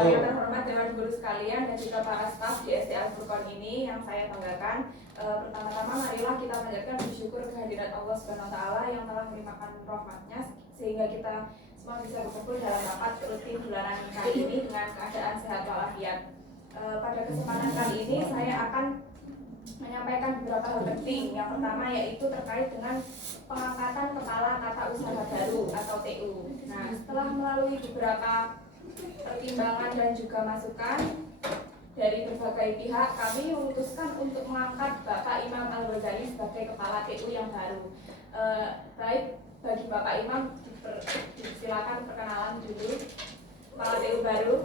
Yang terhormat Dewan Guru sekalian dan juga para staf di SD Al-Furqon ini yang saya banggakan. Pertama-tama marilah kita panjatkan bersyukur kehadirat Allah Subhanahu wa taala yang telah melimpahkan rahmat-Nya sehingga kita semua bisa berkumpul dalam rapat rutin bulanan kali ini dengan keadaan sehat walafiat. Pada kesempatan kali ini saya akan menyampaikan beberapa hal penting. Yang pertama yaitu terkait dengan pengangkatan kepala tata usaha baru atau TU. Nah, setelah melalui beberapa pertimbangan dan juga masukan dari berbagai pihak, kami memutuskan untuk mengangkat Bapak Imam Al-Ghazali sebagai kepala TU yang baru. Baik, bagi Bapak Imam silakan perkenalan dulu kepala TU baru.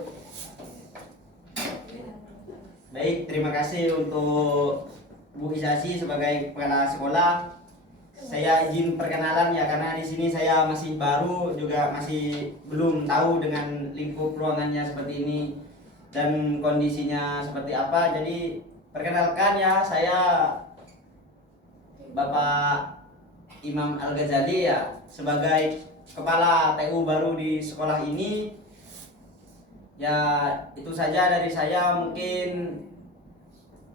Baik, terima kasih untuk Bu Isasi sebagai kepala sekolah. Saya izin perkenalan ya, karena di sini saya masih baru, juga masih belum tahu dengan lingkup ruangannya seperti ini dan kondisinya seperti apa. Jadi perkenalkan ya, saya Bapak Imam Al-Ghazali ya, sebagai kepala TU baru di sekolah ini. Ya, itu saja dari saya. Mungkin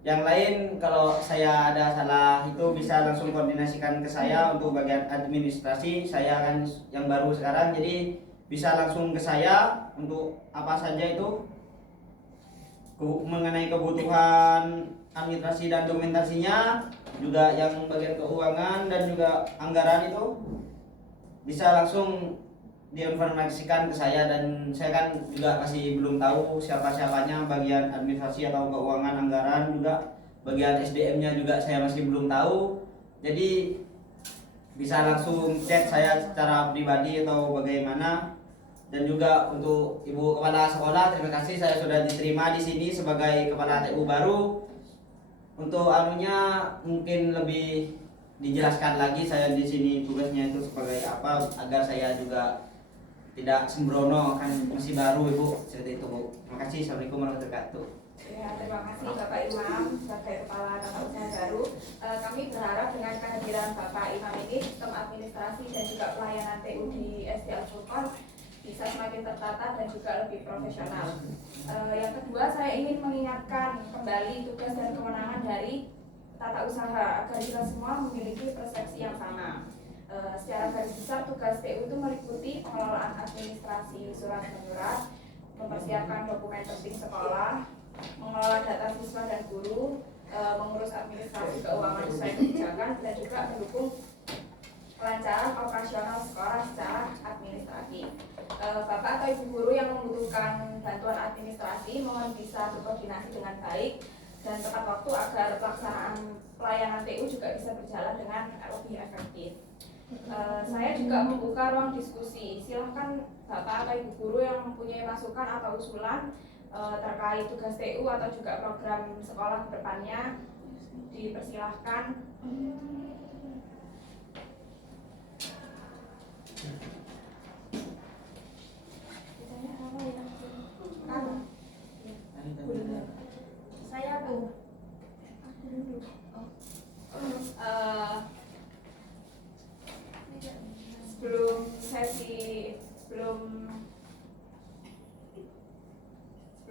yang lain kalau saya ada salah itu bisa langsung koordinasikan ke saya untuk bagian administrasi. Saya kan yang baru sekarang, jadi bisa langsung ke saya untuk apa saja itu mengenai kebutuhan administrasi dan dokumentasinya, juga yang bagian keuangan dan juga anggaran itu bisa langsung diinformasikan ke saya. Dan saya kan juga masih belum tahu siapa-siapanya bagian administrasi atau keuangan, anggaran, juga bagian SDM-nya juga saya masih belum tahu. Jadi bisa langsung cek saya secara pribadi atau bagaimana. Dan juga untuk Ibu Kepala Sekolah, terima kasih saya sudah diterima di sini sebagai kepala TU baru. Untuk anunya mungkin lebih dijelaskan lagi saya di sini tugasnya itu sebagai apa, agar saya juga tidak sembrono, kan masih baru Ibu, seperti itu Bu. Terima kasih. Assalamualaikum warahmatullahi wabarakatuh. Ya, terima kasih Bapak Imam sebagai kepala tata usaha baru. Kami berharap dengan kehadiran Bapak Imam ini sistem administrasi dan juga pelayanan TU di SD Al-Furqon bisa semakin tertata dan juga lebih profesional. Yang kedua, saya ingin mengingatkan kembali tugas dan kewenangan dari tata usaha agar kita semua memiliki persepsi yang sama. Secara garis besar tugas TU itu meliputi pengelolaan administrasi surat menyurat, mempersiapkan dokumen penting sekolah, mengelola data siswa dan guru, mengurus administrasi keuangan sesuai kebijakan, dan juga mendukung kelancaran operasional sekolah secara administratif. Bapak atau Ibu guru yang membutuhkan bantuan administrasi mohon bisa berkoordinasi dengan baik dan tepat waktu agar pelaksanaan pelayanan TU juga bisa berjalan dengan lebih efektif. Saya juga membuka ruang diskusi. Silahkan Bapak atau Ibu guru yang mempunyai masukan atau usulan terkait tugas TU atau juga program sekolah ke depannya, dipersilahkan. Saya Bu. Sebelum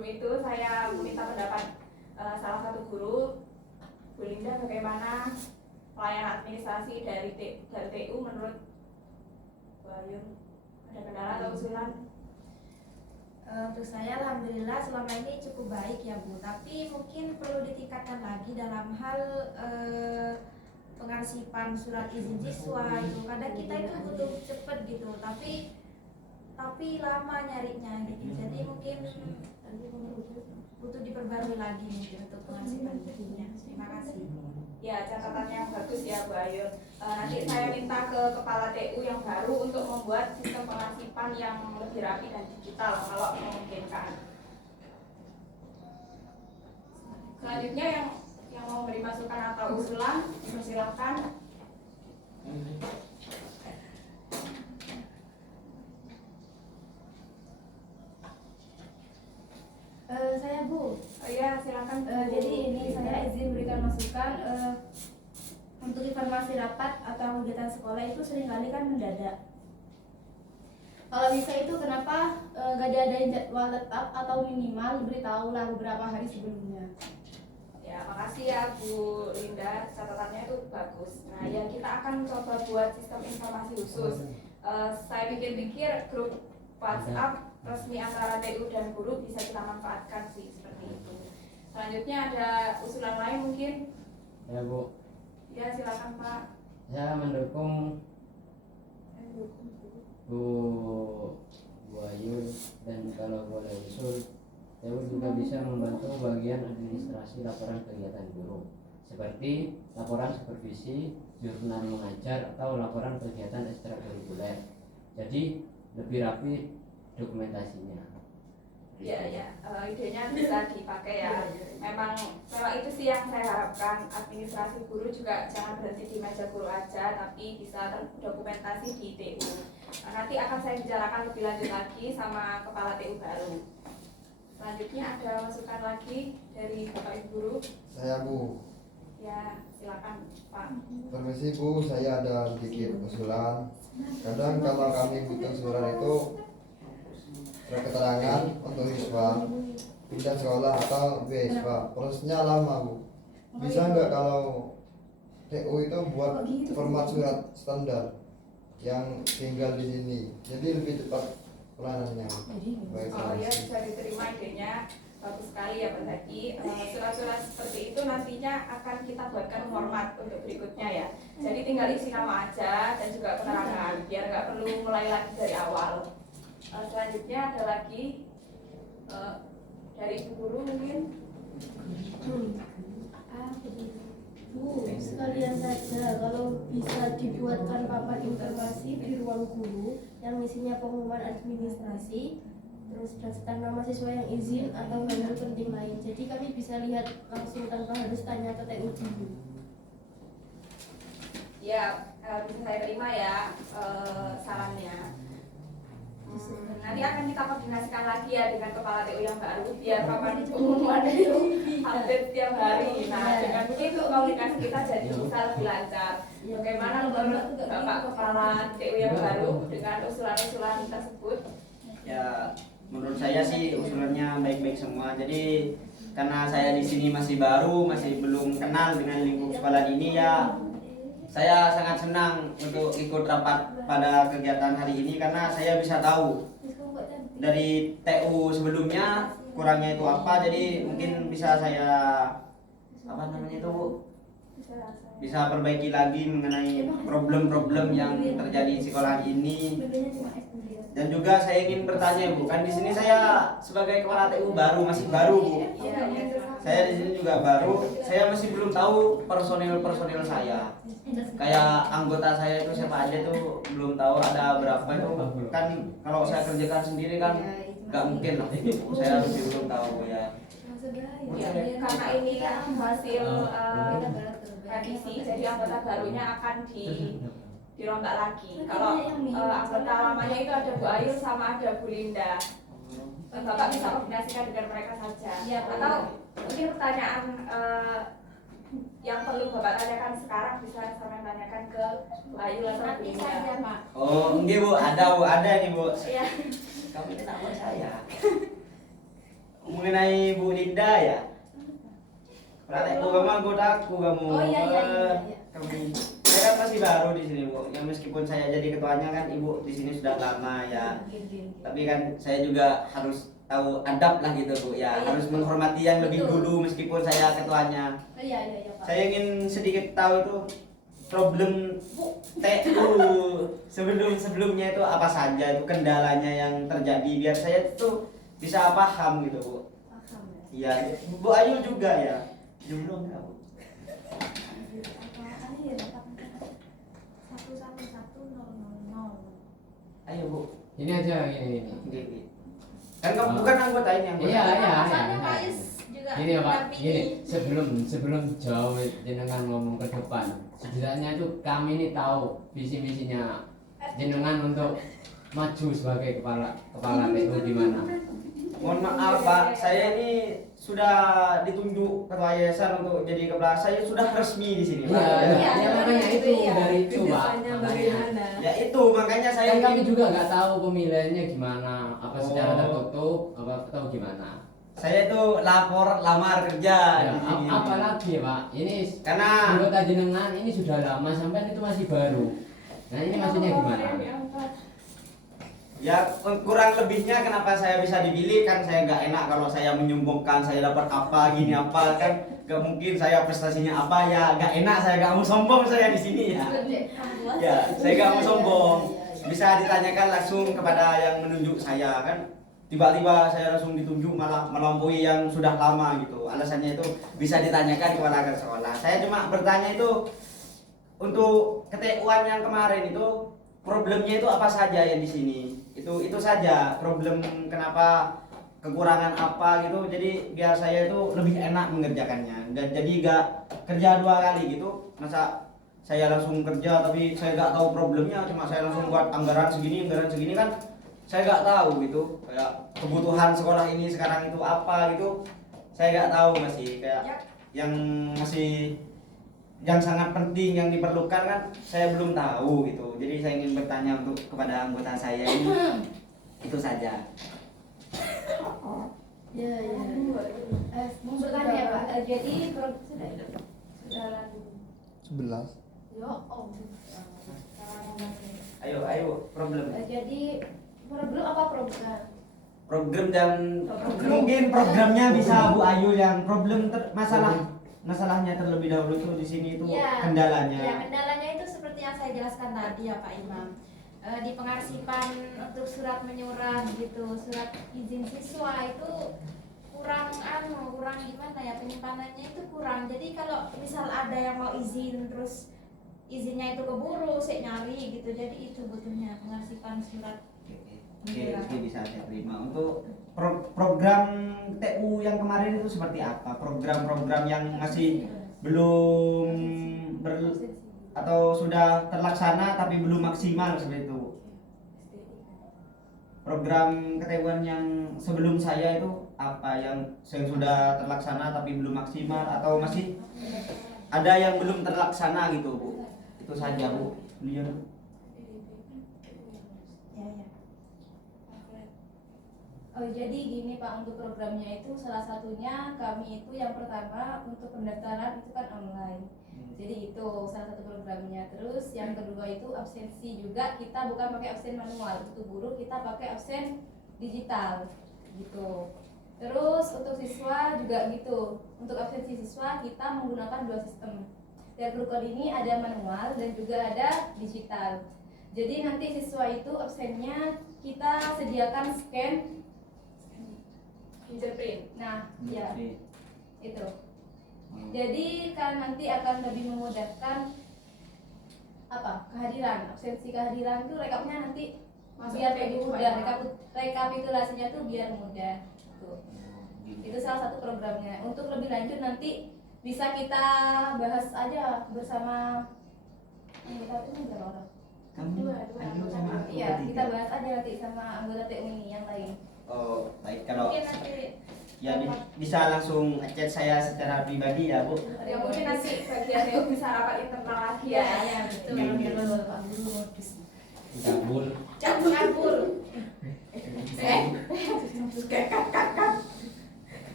itu saya meminta pendapat salah satu guru, Bu Linda, bagaimana pelayanan administrasi dari TU menurut Bu Ayu? Ada kendala atau usulan? Untuk saya alhamdulillah selama ini cukup baik ya Bu, tapi mungkin perlu ditingkatkan lagi dalam hal pengarsipan surat izin siswa itu. Kadang kita itu butuh cepet gitu, tapi lama nyarinya gitu. Jadi mungkin butuh diperbarui lagi gitu untuk pengarsipan izinnya. Terima kasih. Ya, catatannya yang bagus ya Bu Ayu. Nanti saya minta ke kepala TU yang baru untuk membuat sistem pengarsipan yang lebih rapi dan digital kalau memungkinkan. Selanjutnya yang mau beri masukan atau usulan dipersilakan. Saya Bu. Ya, silakan. Jadi ini saya izin berikan masukan untuk informasi rapat atau kegiatan sekolah itu seringkali kan mendadak. Kalau bisa itu kenapa nggak diadain jadwal tetap atau minimal beritahulah beberapa hari sebelumnya. Ya, makasih ya Bu Linda, catatannya itu bagus. Nah, ya kita akan coba buat sistem informasi khusus. Saya pikir-pikir grup WhatsApp resmi antara TU dan guru bisa kita manfaatkan sih, seperti itu. Selanjutnya ada usulan lain mungkin? Ya Bu, Ya, silakan Pak. saya mendukung Bu Ayu, dan kalau boleh usul, TU juga bisa membantu bagian administrasi laporan kegiatan guru, seperti laporan supervisi, jurnal mengajar, atau laporan kegiatan ekstrakurikuler. Jadi lebih rapi dokumentasinya. Ya, idenya bisa dipakai ya. Memang itu sih yang saya harapkan. Administrasi guru juga jangan berhenti di meja guru aja, tapi bisa terdokumentasi di TU. Nanti akan saya bicarakan lebih lanjut lagi sama kepala TU baru. Selanjutnya ada masukan lagi dari Bapak Ibu Guru. Saya Bu. Ya, silakan Pak. Permisi Bu, saya ada sedikit usulan. Kadang kalau kami butuh surat itu surat keterangan untuk siswa pindah sekolah atau beasiswa, prosesnya lama Bu. Bisa nggak kalau TU itu buat format surat standar yang tinggal di sini, jadi lebih cepat pelayanannya. Baik, Oh ya, bisa diterima idenya. Bagus sekali ya Pak Zaki. Surat-surat seperti itu nantinya akan kita buatkan format untuk berikutnya ya. Jadi tinggal isi nama aja dan juga keterangan, biar nggak perlu mulai lagi dari awal. Selanjutnya ada lagi dari Ibu Guru mungkin. Bu, sekalian saja kalau bisa dibuatkan papan informasi di ruang guru yang isinya pengumuman administrasi, terus daftar nama siswa yang izin atau hal-hal penting lain. Jadi kami bisa lihat langsung tanpa harus tanya ke TU dulu. Ya, bisa saya terima ya sarannya. Nanti akan kita koordinasikan lagi ya dengan kepala TU yang baru biar papan pengumuman itu update tiap hari. Nah, dengan begitu komunikasi kita jadi bisa lebih lancar. Bagaimana menurut Bapak Kepala TU yang baru dengan usulan-usulan tersebut? Ya, menurut saya sih usulannya baik-baik semua. Jadi karena saya di sini masih baru, masih belum kenal dengan lingkup sekolah ini ya, saya sangat senang untuk ikut rapat pada kegiatan hari ini karena saya bisa tahu dari TU sebelumnya kurangnya itu apa. Jadi mungkin bisa saya bisa perbaiki lagi mengenai problem-problem yang terjadi di sekolah ini. Dan juga saya ingin bertanya Bu, kan di sini saya sebagai kepala TU baru, masih baru Bu. Saya di sini juga baru, saya masih belum tahu personil saya. Kayak anggota saya itu siapa aja tuh belum tahu, ada berapa itu. Kan kalau saya kerjakan sendiri kan nggak mungkin lah. Saya masih belum tahu ya. Ya, karena ini kan hasil revisi, jadi anggota barunya akan dirombak lagi. Kalau anggota lamanya itu ada Bu Ayu sama ada Bu Linda. Bapak bisa koordinasikan dengan mereka saja. Atau mungkin pertanyaan yang perlu Bapak tanyakan sekarang bisa saya tanyakan ke Bu Ayu atau Bu Linda. Oh, enggak Bu, ada nih Bu. Iya. Kamu ini nama saya. Mengenai Bu Linda ya. Perhatian kamu anggotaku kamu. Oh iya. Kamu, saya kan masih baru di sini Bu. Ya meskipun saya jadi ketuanya kan Ibu di sini sudah lama ya. Tapi kan saya juga harus tahu adab lah gitu Bu ya. Harus menghormati yang lebih dulu meskipun saya ketuanya. Iya Pak. Saya ingin sedikit tahu itu problem TU sebelumnya itu apa saja, itu kendalanya yang terjadi biar saya tuh bisa paham gitu Bu. Paham ya. Iya, Bu Ayu juga ya. Belum ya Bu. 111000. Ayo Bu. Ini aja ini. Gini. Kan kamu bukan anggota ini anggota. Iya. Soalnya Pak Is juga Gini ya Pak, mendampingi. gini sebelum jauh jenengan ngomong ke depan, setidaknya itu kami ini tahu visi misinya jenengan untuk maju sebagai kepala TU di mana. Mohon maaf Pak, saya ini sudah ditunjuk ketua yayasan untuk jadi kepala, saya sudah resmi di sini Pak. Iya, makanya itu Iya. dari itu Pak. Bagaimana? Ya itu makanya makanya saya Kan kami ingin- juga nggak tahu pemilihannya gimana, apa secara Oh. tertutup, apa atau gimana. Saya itu lamar kerja Ya, di sini. apalagi Pak, ini Karena anggota jenengan ini sudah lama, sampai itu masih baru. Nah ini maksudnya gimana? ya kurang lebihnya kenapa saya bisa dipilih kan saya nggak enak kalau saya menyombongkan saya dapat apa gini apa kan nggak mungkin saya prestasinya apa ya nggak enak saya nggak mau sombong saya di sini ya. Ya saya nggak mau sombong. Bisa ditanyakan langsung kepada yang menunjuk saya kan. Tiba-tiba saya langsung ditunjuk malah melampaui yang sudah lama gitu. Alasannya itu bisa ditanyakan kepada kepala sekolah. Saya cuma bertanya itu untuk keTU-an yang kemarin itu problemnya itu apa saja yang di sini. Itu saja problem kenapa kekurangan apa gitu. Jadi biar saya itu lebih enak mengerjakannya. Dan jadi gak kerja 2 kali gitu. Masa saya langsung kerja tapi saya nggak tahu problemnya, cuma saya langsung buat anggaran segini kan saya nggak tahu gitu, kayak kebutuhan sekolah ini sekarang itu apa gitu saya nggak tahu, masih kayak yang masih yang sangat penting yang diperlukan kan saya belum tahu gitu. Jadi saya ingin bertanya untuk kepada anggota saya ini itu saja. Ya, ya. Mau bertanya Pak, jadi sudah lalu. 11. Ya, Ayo problem. Jadi problem apa program? Program dan mungkin programnya bisa Bu Ayu yang problem masalahnya terlebih dahulu itu di sini itu kendalanya. Ya, kendalanya itu seperti yang saya jelaskan tadi ya Pak Imam. Di pengarsipan untuk surat menyurat gitu, surat izin siswa itu kurang gimana ya, penyimpanannya itu kurang. Jadi kalau misal ada yang mau izin terus izinnya itu keburu, saya nyari gitu. Jadi itu butuhnya pengarsipan surat. Oke, bisa saya terima. Untuk program TU yang kemarin itu seperti apa? Program-program yang masih belum atau sudah terlaksana tapi belum maksimal seperti itu. Program keteguan yang sebelum saya itu apa yang sudah terlaksana tapi belum maksimal atau masih ada yang belum terlaksana gitu, Bu? Itu saja, Bu. Beliau. Oh, jadi gini Pak, untuk programnya itu salah satunya kami itu yang pertama untuk pendaftaran itu kan online. Jadi itu salah satu programnya. Terus yang kedua itu absensi juga, kita bukan pakai absen manual. Untuk guru kita pakai absen digital gitu. Terus untuk siswa juga gitu. Untuk absensi siswa kita menggunakan 2 sistem. Dan Prukon ini ada manual dan juga ada digital. Jadi nanti siswa itu absennya kita sediakan scan fingerprint. Nah, ya itu. Jadi kan nanti akan lebih memudahkan kehadiran, absensi kehadiran itu rekapnya nanti biar lebih mudah, rekapitulasinya tuh biar mudah. Tuh. Itu salah satu programnya. Untuk lebih lanjut nanti bisa kita bahas aja bersama anggota ini berapa orang? Kamu Ayu sama aku. Iya, kita bahas aja nanti sama anggota TU ini yang lain. Oh, baik, kalau Mungkin nanti ya bisa langsung chat saya secara pribadi ya, Bu. Ya mungkin nanti bagian TU bisa rapat internal lagi ya. ya betul. Pak Guru modus. Cabul.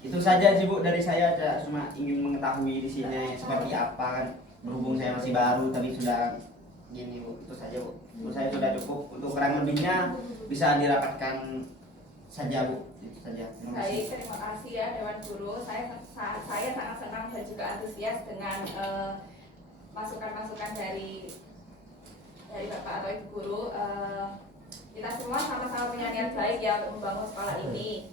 Itu saja sih, Bu, dari saya. Saya cuma ingin mengetahui di sini seperti apa kan. Berhubung saya masih baru tapi sudah gini, Bu. Itu saja, Bu. Itu saya sudah cukup. Untuk kurang lebihnya bisa dirapatkan saja, Bu. Itu saja. Terima kasih. Baik, terima kasih ya Dewan Guru. Saya sangat senang dan juga antusias dengan masukan-masukan dari Bapak atau Ibu Guru. Kita semua sama-sama punya niat baik ya untuk membangun sekolah ini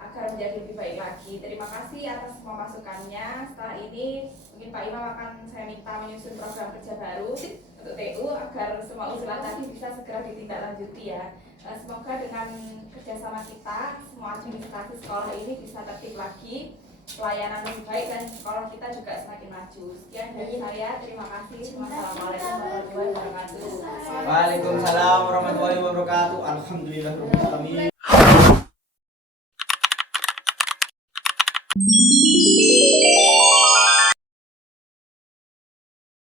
agar menjadi lebih baik lagi. Terima kasih atas semua masukannya. Setelah ini mungkin Pak Imam akan saya minta menyusun program kerja baru untuk TU agar semua usulan tadi bisa segera ditindaklanjuti ya. Semoga dengan kerjasama kita semua administrasi sekolah ini bisa tertib lagi, pelayanan lebih baik dan sekolah kita juga semakin maju. Sekian dari saya, terima kasih. Wassalamualaikum warahmatullahi wabarakatuh. Waalaikumsalam warahmatullahi wabarakatuh. Alhamdulillah.